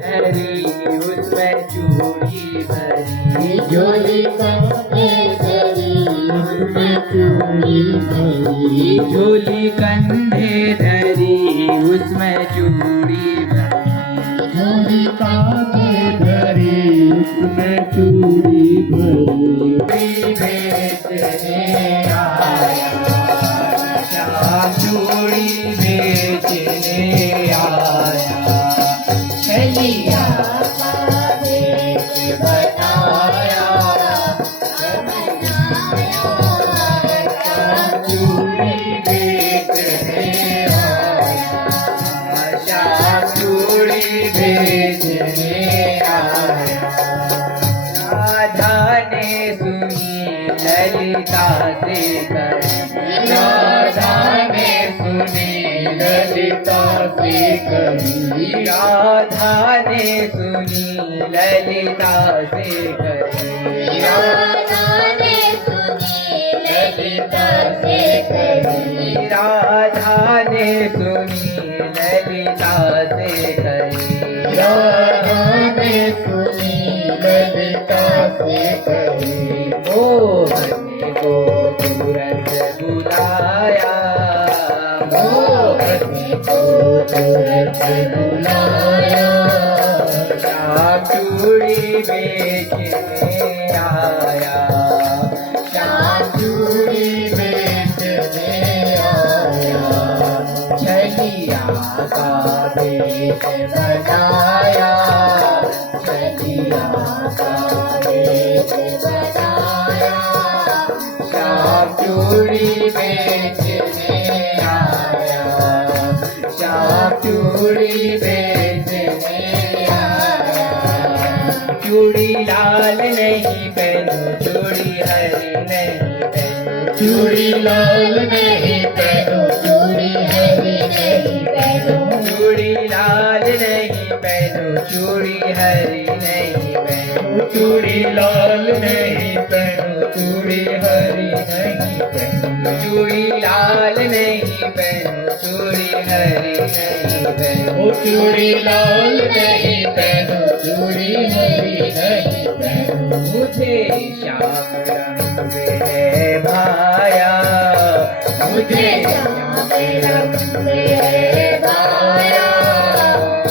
धरी उसमें चूड़ी भरी, झोली कंधे धरी उसमें चूड़ी भरी, झोली कंधे धरी उसमें चूड़ी भरी, झोली कंधे धरी उसमें चूड़ी भरी। बेचने आया श्याम चूड़ी बेचने आया, छलिया का देश बताया चूड़ी बेचने आया, श्याम चूड़ी बेचने आया। राधा ने सुनी ललिता से कही, राधा ने सुनी ललिता से कही, राधा ने सुनी ललिता से कही, राधा ने सुनी ललिता से कही, राधा ने सुनी ललिता से कही, राधा ने सुनी ललिता से कही। मोहन को तुरंत बुलाया, मोहन को तुरंत बुलाया, श्याम चूड़ी बेचने आया, श्याम चूड़ी बेचने आया। छलिया का देश बनाया, छलिया का देश बनाया, श्याम चूड़ी बेचने आया, श्याम चूड़ी बेचने आया। चूड़ी लाल नहीं पहनो, चूड़ी हरी नहीं पहनो, चूड़ी लाल नहीं पहनो, चूड़ी हरी नहीं पहनो, चूड़ी लाल नहीं पहनो, चूड़ी हरी नहीं पहनो, चूड़ी लाल नहीं पहनो, चूड़ी हरी नहीं पहनो, चूड़ी लाल नहीं पहनो, चूड़ी हरी नहीं पहनो, चूड़ी लाल नहीं पहनो, चूड़ी हरी नहीं पहनो। मुझे श्याम रंग है भाया, मुझे श्याम रंग है भाया,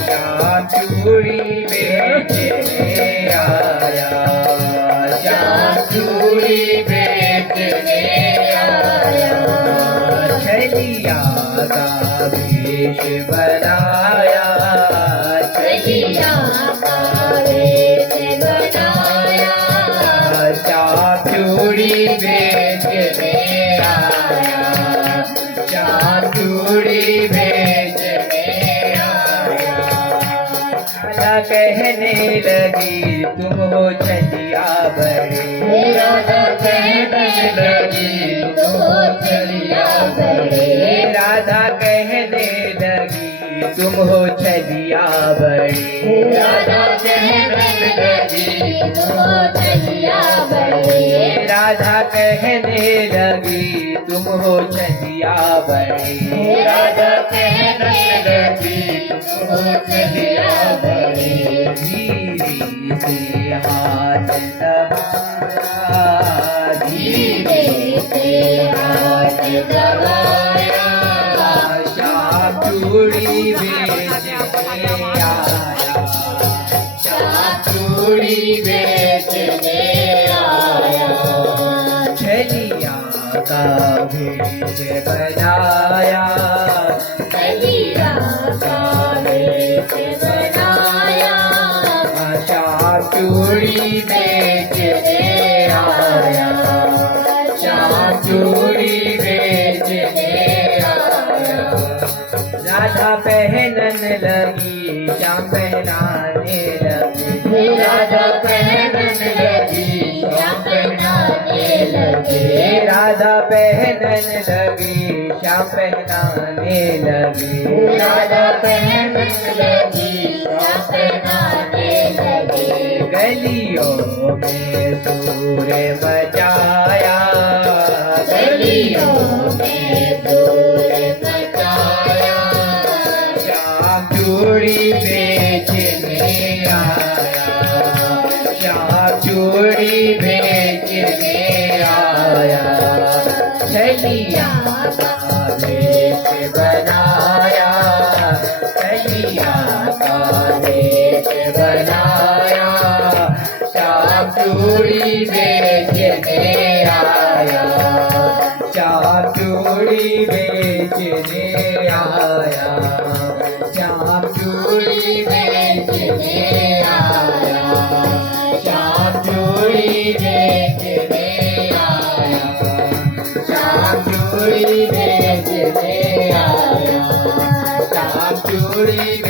श्याम चूड़ी बेचने आया, श्याम चूड़ी बेचने आया। छलिया का वेश बनाया, छलिया का वेश बनाया, श्याम चूड़ी बेचने आया, श्याम चूड़ी बेचने आया। राधा कहने लगी तुम हो छलिया बड़े, राधा कहने लगी तो छलिया बड़े, राधा कहने लगी तुम हो छलिया बड़े, राधा कहने लगी तो छलिया बड़े, राधा कहने लगी तुम हो छलिया बड़े, राधा कहने लगी तो छलिया बड़े। धीरे से हाथ दबाया, धीरे से हाथ दबाया, श्याम चूड़ी बेचने आया, श्याम चूड़ी बेचने आया। छलिया का भेष बनाया, छलिया का वेश बनाया, श्याम चूड़ी बेचने आया, श्याम चूड़ी बेचने आया। राधा पहनन लगी, श्याम पहनाने लगे, राधा पहनन लगी, श्याम पहनाने लगे, राधा पहनन लगी, श्याम पहनाने लगे, राधा पहनन लगी, श्याम पहनाने लगे। गलियों में सूर मचाया, गलियों में दूर मचाया, श्याम चूड़ी बेचने रसिया का देश बनाया, श्याम चूड़ी बेचने आया, श्याम चूड़ी बेचने आया, श्याम चूड़ी बेचने आया, श्याम चूड़ी बेचने आया, श्याम चूड़ी बेचने आया, श्याम चूड़ी